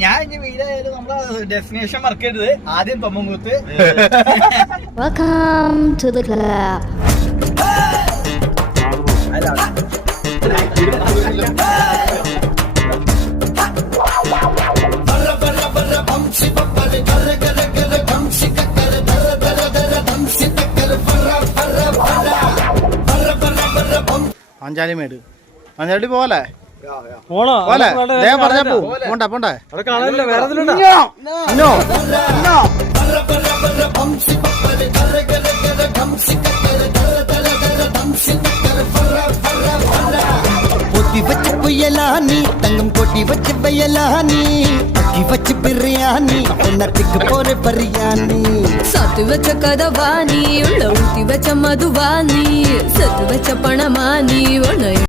ഞാൻ ഇനി വീടായാലും നമ്മളെ ഡെസ്റ്റിനേഷൻ വർക്ക് ചെയ്തത് ആദ്യം തൊമ്മങ്കൂത്ത്. Welcome to the club. അഞ്ചാലിമേട് അഞ്ചാലി പോലെ പോണോ പറഞ്ഞപ്പോ പോണ്ടേ പോണ്ടേ അവിടെ കാണാനില്ല വേറെ പൊത്തി വച്ച് പുയലാനി തങ്കം കൊട്ടി വച്ച് വയലാനി അക്കി വച്ച് ബിരിയാണി എന്നട്ടിക്ക് പോരെ ബിരിയാണി സത്ത് വെച്ച കഥവാനി ഉള്ള ഊത്തി വെച്ച മധുവാനി സത്ത് വെച്ച പണമാനി ഉള്ള